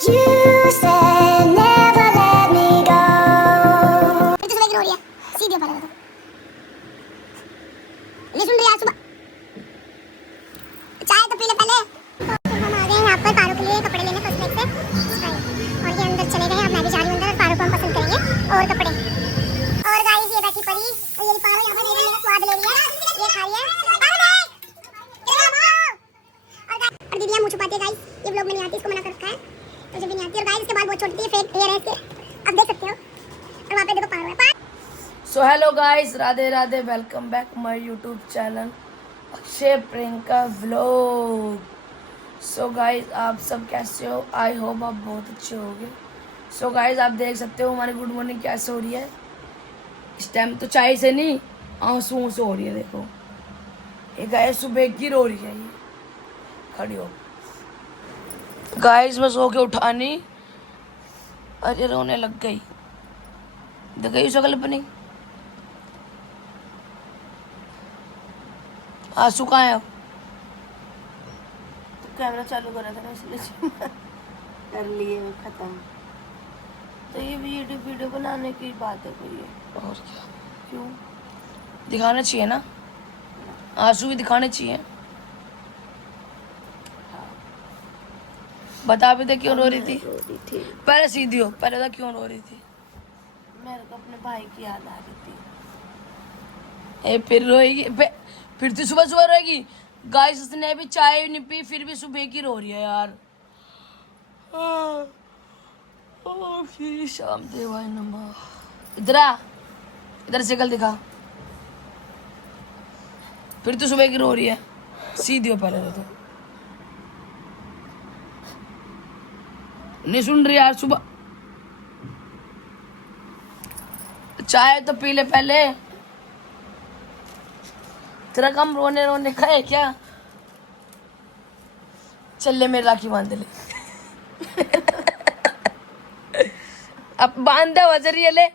You said never let me go. ये तो सुबह की रो रही है सीधी ऊपर है ले सुन रही है सुबह चाय तो पी ले पहले तो हम आ गए यहाँ पर पारो के लिए कपड़े लेने फर्स्ट लाइक से और ये अंदर चले गए अब मैं भी जा रही हूँ अंदर और पारो को हम पसंद करेंगे और कपड़े और गाइस ये बैठी पड़ी और ये पारो यहाँ पर मेरा स्वाद ले रही है ये खा रही है और दीदी मुँह छुपाती है गाइस ये व्लॉग में नहीं आती इसको मना कर रखा है तो जब भी नहीं आती और गाइस इसके बाद बहुत छोटी है फेक हेयर है इसके अब देख सकते हो और वहाँ पे देखो पारो है so hello guys Radhe Radhe welcome back my YouTube channel Akshay Priyanka vlog. So guys आप सब कैसे हो? आई होप आप बहुत अच्छे होंगे। सो गाइस आप देख सकते हो हमारी गुड मॉर्निंग कैसे हो रही है इस टाइम। तो चाय से नहीं आंसुओं से हो रही है। देखो ये गाइस सुबह की रो रही है, ये खड़ी हो गाइस। मैं सो के उठा नहीं, अरे रोने लग गई। देख गई शकल अपनी। आंसू कहाँ है अब? तो कैमरा चालू करा था ना इसलिए कर लिए खत्म। तो ये वीडियो बनाने की बात है कोई है और क्या? क्यों दिखाना चाहिए ना, आंसू भी दिखाने चाहिए। बता भी दे क्यों रो रही थी? पहले सीधी हो, पहले तो क्यों रो रही थी? मेरे को अपने भाई की याद आ रही थी। फिर रोएगी, फिर तो सुबह सुबह रोएगी। गाइस उसने अभी चाय नहीं पी फिर भी सुबह की रो रही है यार। श्री शाम देवाय नमः। इधर आ, इधर शक्ल दिखा। फिर तो सुबह की रो रही है, सीधी हो पहले तो। नहीं सुन रही यार। सुबह चाय तो पी ले पहले। तेरा काम रोने रोने का है क्या? चल ले मेरी राखी बांध ले। अब बांधा वजरिया ले।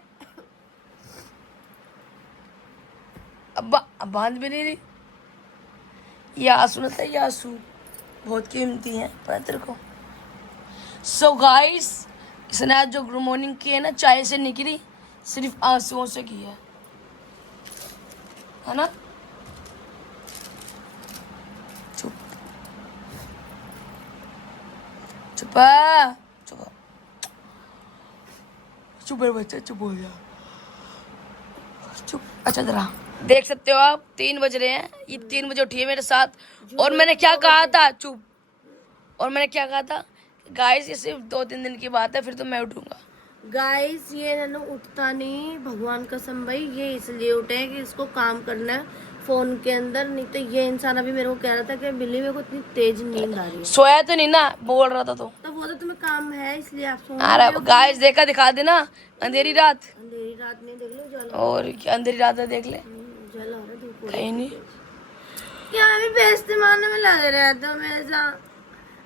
अब बांध भी नहीं रही। ये आंसू ना था, ये आंसू बहुत कीमती है पता तेरे को। सो गाइस इसने आज जो गुड मॉर्निंग की है ना चाय से निकली, सिर्फ आंसुओं से की है ना? चुप चुप चुप चुप बच्चा, चुप हो जा, चुप। अच्छा जरा देख सकते हो आप 3 बज रहे हैं, ये 3 बजे उठी है मेरे साथ। और मैंने क्या कहा था? चुप। और मैंने क्या कहा था? गाइस ये सिर्फ 2-3 दिन की बात है, फिर तो मैं उठूंगा। गाइस ये ना उठता नहीं, भगवान कसम भाई ये इसलिए उठे हैं कि इसको काम करना है फोन के अंदर। नहीं तो ये इंसान अभी मेरे को कह रहा था कि बिल्ली मेरे को इतनी तेज नींद आ रही है। सोया तो नहीं ना, बोल रहा था तो वो तो तुम्हें काम है इसलिए आप सो। अरे गाइस देखा दिखा देना। अंधेरी रात नहीं देख लो जला। और क्या अंधेरी रात है देख ले। जला रहा धूप कहीं नहीं। क्या अभी बेइज्जती मारने में लगे रहते हो मेरे साथ?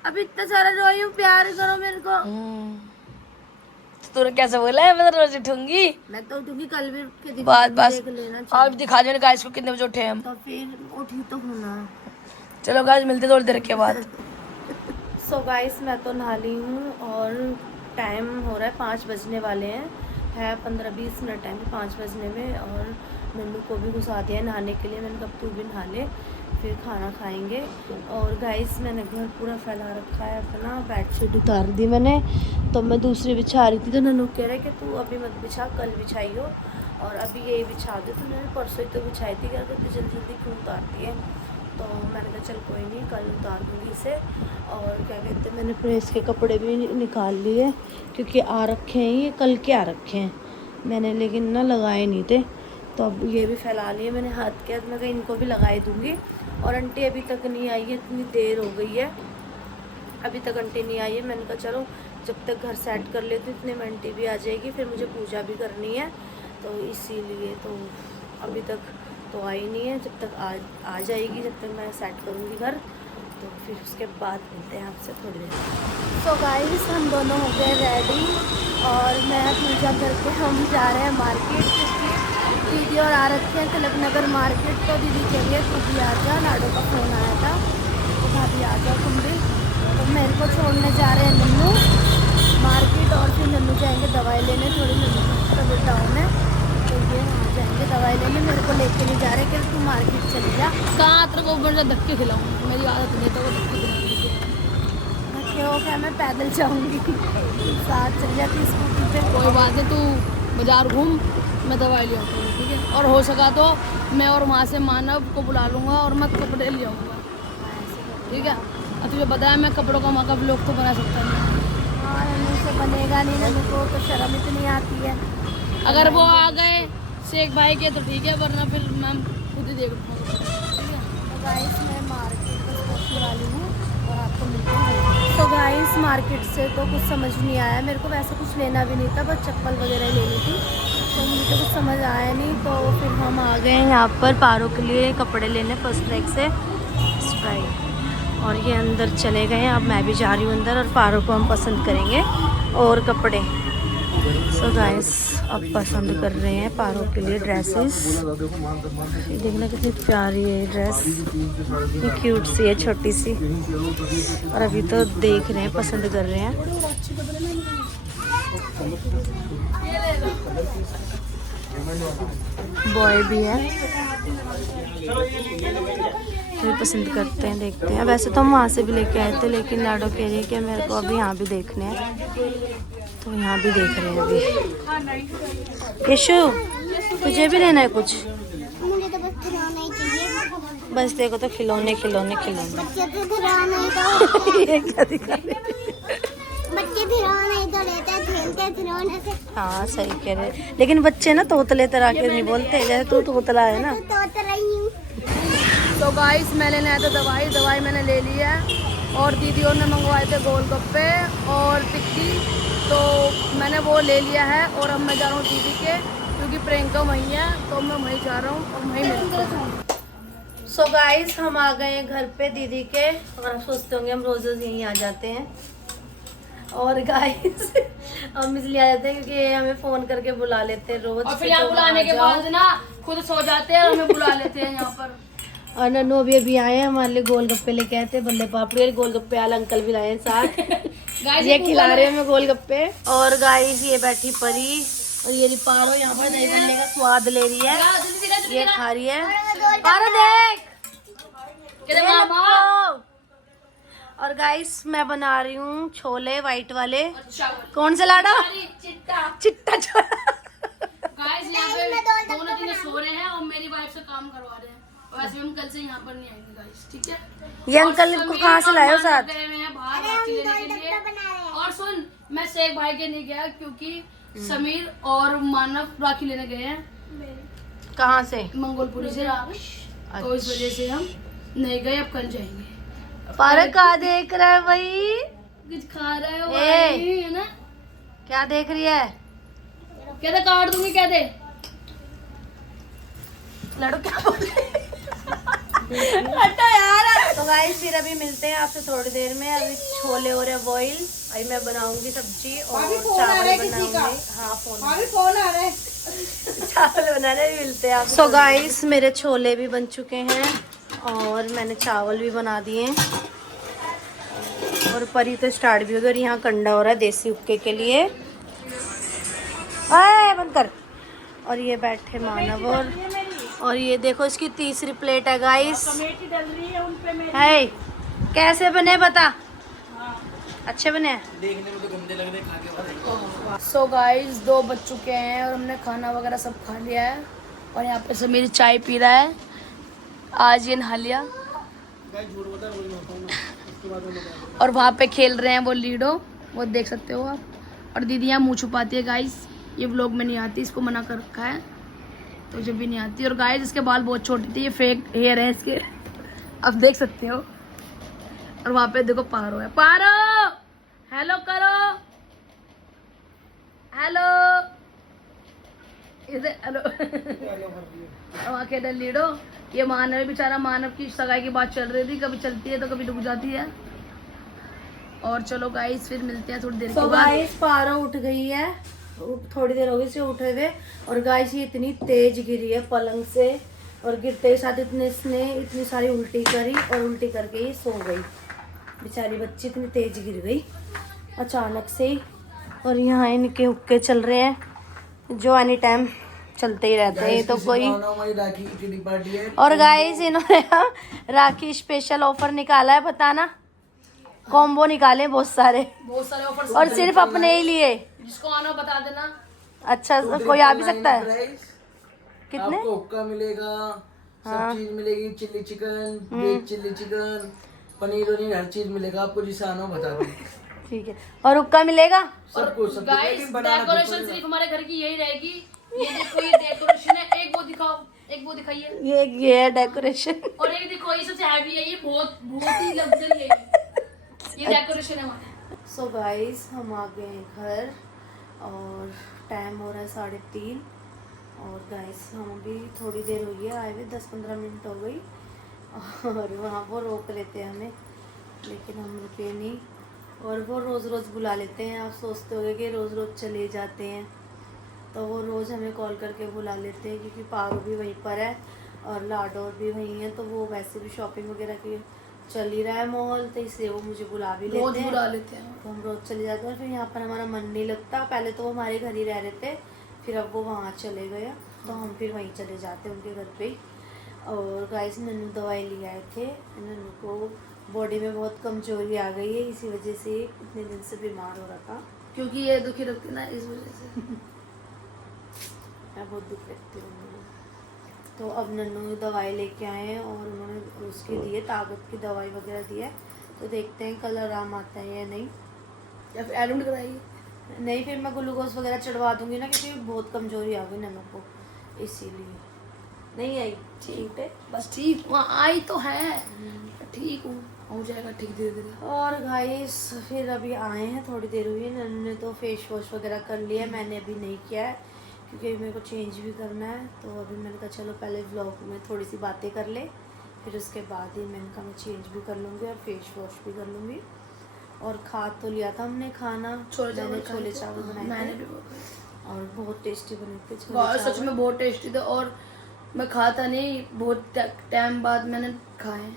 अभी इतना सारा रोई हूँ, प्यार करो मेरे को। तो तूने कैसे बोला है मैं रोज उठूंगी? मैं तो उठूंगी कल भी उठ के बस देख लेना। आज दिखा देना गाइस को कितने बजे उठे हम। तो फिर उठी तो होना। चलो गाइस मिलते थोड़ी देर के बाद। सो गाइस मैं तो नहा ली हूँ और टाइम हो रहा है 5 बजने वाले हैं। है 15-20 मिनट टाइम 5 बजने में। और मम्मी को भी घुसा दिया है नहाने के लिए। मैंने कब तू भी नहा ले फिर खाना खाएंगे। और गाइस मैंने घर पूरा फैला रखा है अपना, बेडशीट उतार दी मैंने। तो मैं दूसरी बिछा रही थी तो ननू कह रहे कि तू अभी मत बिछा, कल बिछाई हो और अभी यही बिछा दे। तो मैंने परसों ही तो बिछाई थी, क्या करती जल्दी जल्दी क्यों उतारती है? तो मैंने कहा चल कोई नहीं कल उतार दूँगी इसे। और क्या कहते हैं मैंने प्रेस के कपड़े भी निकाल लिए क्योंकि आ रखे हैं, ये कल के आ रखे हैं मैंने, लेकिन ना लगाए नहीं थे। तो अब ये भी फैला लिए मैंने हाथ के हाथ। मैं कहीं इनको भी लगाई दूँगी। और आंटी अभी तक नहीं आई है, इतनी देर हो गई है अभी तक आंटी नहीं आई है। मैंने कहा चलो जब तक घर सेट कर लेती इतने में आंटी भी आ जाएगी, फिर मुझे पूजा भी करनी है तो इसीलिए। तो अभी तक तो आई नहीं है, जब तक आ जाएगी जब तक मैं सेट करूँगी घर, तो फिर उसके बाद मिलते हैं आपसे थोड़ी देर। सो गाइस हम दोनों हो गए रेडी और मैं पूजा करके हम जा रहे हैं मार्केट क्योंकि दीदी और आ रखे हैं तिलक नगर मार्केट। तो दीदी के लिए तू भी आ जा, लाडो का फ़ोन आया था तो भाभी आ जाओ तुम भी। तो मेरे को छोड़ने जा रहे हैं नन्नू फिर नन्नू जाएंगे दवाई लेने, थोड़ी नन्नू की तबीयत डाउन है तो ये वहाँ जाएंगे दवाई लेने। मेरे को लेके नहीं जा रहे कि तू मार्केट चली जा। कहाँ तेरे को ऊपर से धक्के खिलाऊँ, मेरी आदत नहीं तो वो धक्के खिलाऊंगी। क्यों क्या मैं पैदल जाऊँगी, साथ चल जाती स्कूटी पे। कोई बात नहीं, तू बाजार घूम, मैं दवाई ले आऊँगी, ठीक है। और हो सका तो मैं और वहाँ से मानव को बुला लूँगा और मैं कपड़े ले आऊँगा, ठीक है। और तुझे पता है मैं कपड़ों का वहाँ का ब्लॉग तो बना सकता नहीं। हाँ नन्नू से बनेगा नहीं, नन्नू को तो शर्म इतनी आती है। अगर वो आ गए शेख भाई के तो ठीक है, वरना फिर मैं खुद ही देख लूँगा, ठीक है। तो गाइस मैं मार्केट बस पहुँचने वाली हूँ और आपको मिलते हैं। तो गाइस मार्केट से तो कुछ समझ नहीं आया मेरे को, वैसे कुछ लेना भी नहीं था, बस चप्पल वगैरह लेनी थी, तो मुझे तो कुछ समझ आया नहीं। तो फिर हम आ गए यहाँ पर पारो के लिए कपड़े लेने फर्स्ट ट्रैक से स्प्राइट, और ये अंदर चले गए। अब मैं भी जा रही हूँ अंदर और पारो को हम पसंद करेंगे और कपड़े। सो गाइस अब पसंद कर रहे हैं पारो के लिए ड्रेसेस। ये देखना कितनी प्यारी है ड्रेस, ये क्यूट सी है छोटी सी, और अभी तो देख रहे हैं पसंद कर रहे हैं। बॉय भी है, तो पसंद करते हैं, देखते हैं। वैसे तो हम वहाँ से भी लेके आए थे, लेकिन लाडो कह रही है कि मेरे को अभी यहाँ भी देखने हैं, तो यहाँ भी देख रहे हैं अभी। यशु तुझे भी लेना है कुछ? मुझे तो बस खिलौना ही चाहिए, बस देखो तो खिलौने खिलौने खिलौने। बच्चे तो खिलौना ही तो ये क्या दिखा रहे? बच्चे खिलौना ही तो लेते हैं, खेलते हैं खिलौने से। हाँ सही कह रहे, लेकिन बच्चे ना तोतले तरह के नहीं बोलते, जैसे तू तोतला है ना। तो रही हूँ। तो गाइस मैं लेने आया था दवाई मैंने ले ली है, और दीदियों ने मंगवाए थे गोलगप्पे और टिक्की, तो मैंने वो ले लिया है। और अब मैं जा रहा हूँ दीदी के, क्योंकि प्रियंका वहीं है, तो मैं वहीं जा रहा हूँ और वहीं मिलते हैं। सो गाइस हम आ गए हैं घर पे दीदी के, और आप सोचते होंगे हम रोज रोज यहीं आ जाते हैं। और गाइस हम इसलिए आ जाते हैं क्योंकि हमें फोन करके बुला लेते हैं रोज, और फिर यहाँ बुलाने के बाद ना खुद सो जाते हैं और हमें बुला लेते हैं यहाँ पर। और नन्नू अभी आए हैं हमारे लिए गोलगप्पे लेके आए थे, बल्ले पापड़ी और गोलगप्पे वाला अंकल भी लाए हैं साथ। ये खिला रहे हैं हमें गोलगप्पे। और गाइस ये बैठी परी और ये पारो यहाँ पर दही बल्ले का स्वाद ले रही है, ये खा रही है। पारो देख और गाइस मैं बना रही हूँ छोले वाइट वाले। कौन से लाडो? चिट्टा छोला। गाइस यहाँ पे दोनों दिन सो रहे हैं और मेरी वाइफ से काम करवा रहे हैं। वैसे हम कल से यहाँ पर नहीं आएंगे गाइस, ठीक है। ये अंकल को कहाँ से लाए हो साथ? गए हुए हैं बाहर राखी लेने के लिए। और सुन, मैं शेख भाई के नहीं गया क्योंकि समीर और मानव राखी लेने गए हैं। कहाँ से? मंगोलपुरी से। तो इस वजह से हम नहीं गए, अब कल जाएंगे। पारो कहाँ देख रहा है भाई? कुछ खा रहा है वो भाई, है ना? क्या देख रही है? कहते काट दूंगी, कह दे लड़ो क्या बोले? हटो यार। तो गाइस फिर अभी मिलते हैं आपसे थोड़ी देर में। अभी छोले हो रहे बॉईल, अभी मैं बनाऊंगी सब्जी और चावल बनाऊंगी। हाँ फोन आ रहा है। चावल बनाने भी मिलते हैं आप। सो गाइस मेरे छोले भी बन चुके हैं और मैंने चावल भी बना दिए, और परी तो स्टार्ट भी हो गई। और यहाँ कंडा हो रहा है देसी हुक्के के लिए। आए बंद कर। और ये बैठे मानव, और ये देखो इसकी तीसरी प्लेट है गाइस। है कैसे बने बता? अच्छे बने हैं? देखने में तो गंदे लग रहे, खा के। सो गाइस 2 बज चुके हैं और हमने खाना वगैरह सब खा लिया है, और यहाँ पे समीर चाय पी रहा है। आज ये नहा लिया और वहाँ पे खेल रहे हैं वो लीडो, वो देख सकते हो आप। और दीदी यहाँ मुँह छुपाती है गाइस, ये व्लॉग में नहीं आती, इसको मना कर रखा है, तो जब भी नहीं आती। और गाइस इसके बाल बहुत छोटे थे, ये फेक हेयर है इसके, अब देख सकते हो। और वहाँ पे देखो पारो है, पारो हेलो करो, हेलो इसे हेलो। वहाँ के लीडो, ये मानव बेचारा, मानव की सगाई की बात चल रही थी, कभी चलती है तो कभी रुक जाती है। और चलो गाइस फिर मिलते हैं थोड़ी देर के बाद। गाइस पारो उठ गई है, थोड़ी देर हो गई से उठे हुए। और गाइस ये इतनी तेज गिरी है पलंग से, और गिरते ही साथ इसने इतनी सारी उल्टी करी, और उल्टी करके ही सो गई बेचारी बच्ची, इतनी तेज गिर गई अचानक से ही। और यहाँ इनके हुक्के चल रहे हैं जो एनी टाइम चलते ही रहते हैं। तो कोई राखी की किटी पार्टी है। और गाइस इन्होंने राखी स्पेशल ऑफर निकाला है, बताना कॉम्बो निकाले बहुत सारे ऑफर और सिर्फ अपने ही लिए। जिसको आना बता देना। अच्छा कोई आ भी सकता है। कितने आपको हुक्का मिलेगा, सब चीज मिलेगी, chilli chicken, veg chilli chicken, paneer वनीर हर चीज मिलेगा आपको, जिसे आना हो बता दो। ठीक है और हुक्का मिलेगा। सब कुछ डेकोरेशन सिर्फ हमारे घर की यही रहेगी। ये देखो ये डेकोरेशन है, एक वो दिखाओ, एक वो दिखाइए। ये है डेकोरेशन और एक देखो ये सबसे हैवी है, ये बहुत बहुत ही लग्जरी है ये डेकोरेशन है हमारा। सो गाइस हम आ गए हैं घर और टाइम हो रहा है 3:30। और गाइस हम अभी थोड़ी देर हुई है आए हुए, 10-15 मिनट हो गई। और वहाँ वो रोक लेते हैं हमें, लेकिन हम रुके नहीं। और वो रोज़ रोज़ बुला लेते हैं। आप सोचते होंगे कि रोज़ रोज़ चले जाते हैं, तो वो रोज़ हमें कॉल करके बुला लेते हैं क्योंकि पारो भी वहीं पर है और लाडोर भी वहीं है। तो वो वैसे भी शॉपिंग वगैरह की चल ही रहा है माहौल, तो इसलिए वो मुझे बुला भी लेते हैं। तो हम रोज़ चले जाते हैं। फिर यहाँ पर हमारा मन नहीं लगता। पहले तो वो हमारे घर ही रह रहे थे, फिर अब वो वहाँ चले गए, तो हम फिर वहीं चले जाते हैं उनके घर पे ही। और गाइस नन्नू दवाई ले आए थे। नन्नू को बॉडी में बहुत कमजोरी आ गई है, इसी वजह से इतने दिन से बीमार हो रहा था। क्योंकि ये दुखी रखती ना, इस वजह से मैं बहुत दुख रखती हूँ। तो अब नन्नू दवाई लेके आए हैं और उन्होंने उसकी दी है, ताकत की दवाई वगैरह दी है। तो देखते हैं कल आराम आता है या नहीं, या फिर एडमिट कराइए। नहीं फिर मैं ग्लूकोज वगैरह चढ़वा दूंगी ना, क्योंकि बहुत कमजोरी आ गई नन्नू को, इसीलिए नहीं आई। ठीक है बस ठीक वहाँ आई तो है, ठीक हूँ, हो जाएगा ठीक धीरे धीरे। और गाइस फिर अभी आए हैं, थोड़ी देर हुई है। नन्नू ने तो फेस वॉश वगैरह कर लिया है, मैंने अभी नहीं किया है क्योंकि मेरे को चेंज भी करना है। तो अभी मैंने कहा चलो पहले व्लॉग में थोड़ी सी बातें कर ले, फिर उसके बाद ही मैंने कहा मैं चेंज भी कर लूँगी और फेस वॉश भी कर लूँगी। और खा तो लिया था हमने खाना, छोले चावल बनाए थे और बहुत टेस्टी बने थे छोले सच में बहुत टेस्टी थे। और मैं खाता नहीं, बहुत टाइम बाद मैंने खाए,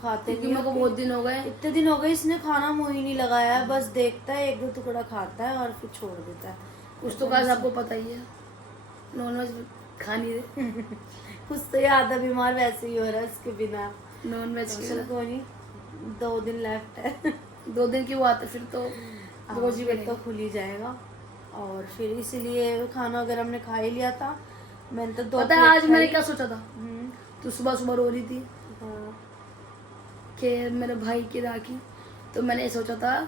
खाते क्योंकि मेरे को बहुत दिन हो गए। इतने दिन हो गए इसने खाना मुँह ही नहीं लगाया है, बस देखता है 1-2 टुकड़ा खाता है और फिर छोड़ देता है। कुछ तो गाइस आपको पता ही है, नॉनवेज खा नहीं रहे। कुछ तो ये आधा बीमार वैसे ही हो रहा है इसके बिना नॉनवेज चलो कोई नहीं, 2 दिन लेफ्ट है 2 दिन की बात है, फिर तो रोज ही तो खुल ही जाएगा। और फिर इसीलिए खाना वगैरह हमने खा ही लिया था। मैंने तो 2 पता है आज मैंने क्या सोचा था? हम्म, तो सुबह सुबह रो रही थी हाँ, कि मेरे भाई की राखी, तो मैंने ये सोचा था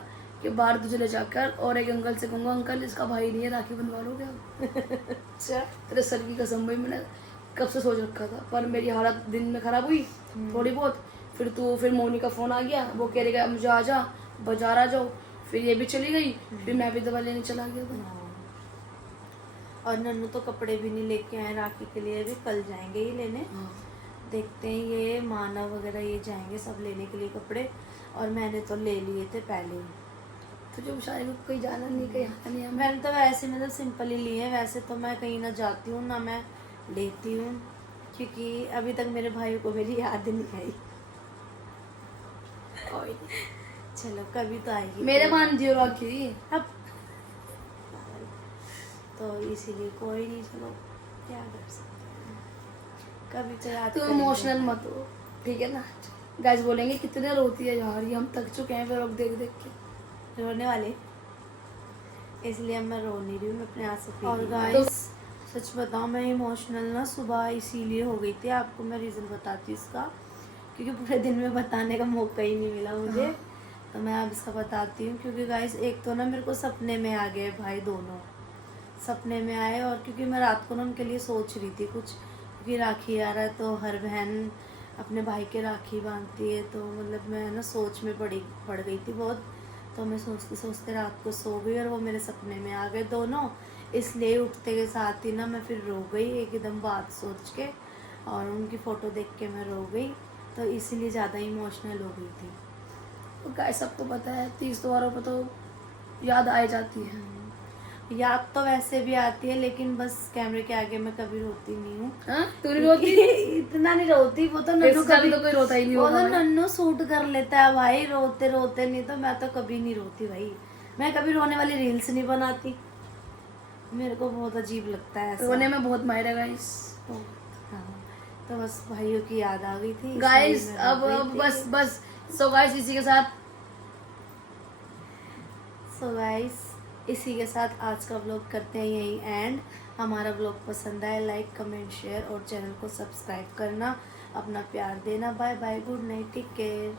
कि बाहर तुझे ले जाकर और एक अंकल से कहूँगा, अंकल इसका भाई नहीं है, राखी बनवा लो क्या? अच्छा तेरे सर की कसम भाई, मैंने कब से सोच रखा था, पर मेरी हालत दिन में खराब हुई थोड़ी बहुत। फिर मोनी का फ़ोन आ गया, वो कह रही मुझे आ जा, बाजार आ जाओ। फिर ये भी चली गई, फिर मैं भी दवा लेने चला गया था। और नन्नू तो कपड़े भी नहीं लेके आए राखी के लिए, अभी कल जाएंगे ही लेने। देखते हैं, ये माना वगैरह ये जाएंगे सब लेने के लिए कपड़े, और मैंने तो ले लिए थे पहले ही। तो जो बेचारे को कहीं जाना नहीं, कहीं आना नहीं है। मैंने तो वैसे मतलब सिंपल ही लिए हैं, वैसे तो मैं कहीं ना जाती हूँ ना मैं लेती हूँ, क्योंकि अभी तक मेरे भाई को मेरी याद नहीं आई। चलो कभी तो आएगी, मेरे मान दियो राखी अब तो इसीलिए कोई नहीं, चलो क्या कर सकते हैं, कभी तो याद तो करेंगे। इमोशनल मत हो, ठीक है ना? गाइस बोलेंगे कितने रोती है यार ये, हम थक चुके हैं फिर देख देख के रोने वाले, इसलिए अब मैं रो नहीं रही हूँ, मैं अपने आंसू पी। और तो गाइस सच बताऊँ मैं इमोशनल ना सुबह इसीलिए हो गई थी, आपको मैं रीज़न बताती हूँ इसका, क्योंकि पूरे दिन में बताने का मौका ही नहीं मिला मुझे। तो मैं अब इसका बताती हूँ, क्योंकि गाइस एक तो ना मेरे को सपने में आ गए भाई, दोनों सपने में आए। और क्योंकि मैं रात को ना उनके लिए सोच रही थी कुछ, क्योंकि राखी आ रहा है तो हर बहन अपने भाई के राखी बांधती है, तो मतलब मैं ना सोच में पड़ गई थी बहुत। तो मैं सोचते सोचते रात को सो गई और वो मेरे सपने में आ गए दोनों, इसलिए उठते के साथ ही ना मैं फिर रो गई एकदम बात सोच के, और उनकी फ़ोटो देख के मैं रो गई, तो इसीलिए ज़्यादा इमोशनल हो गई थी। तो गाइस सबको पता है 30 त्योहारों पर तो याद आ जाती है। याद तो वैसे भी आती है, लेकिन बस कैमरे के आगे मैं कभी रोती नहीं हूँ। तू नहीं रोती? इतना नहीं रोती, वो तो नन्नू कभी तो कोई रोता ही नहीं वो होगा। तो नन्नू सूट कर लेता है भाई, रोते रोते नहीं, तो मैं तो कभी नहीं रोती भाई, मैं कभी रोने वाली रील्स नहीं बनाती, मेरे को बहुत अजीब लगता है ऐसा। रोने में बहुत माहिर है गाइस। तो हाँ, तो बस भाइयों की याद आ गई थी गाइस इसलिए मैं रो अब रही थी। बस सो गाइस इसी के साथ इसी के साथ आज का व्लॉग करते हैं यही एंड। हमारा व्लॉग पसंद आए लाइक कमेंट शेयर और चैनल को सब्सक्राइब करना, अपना प्यार देना। Bye bye, good night, take care.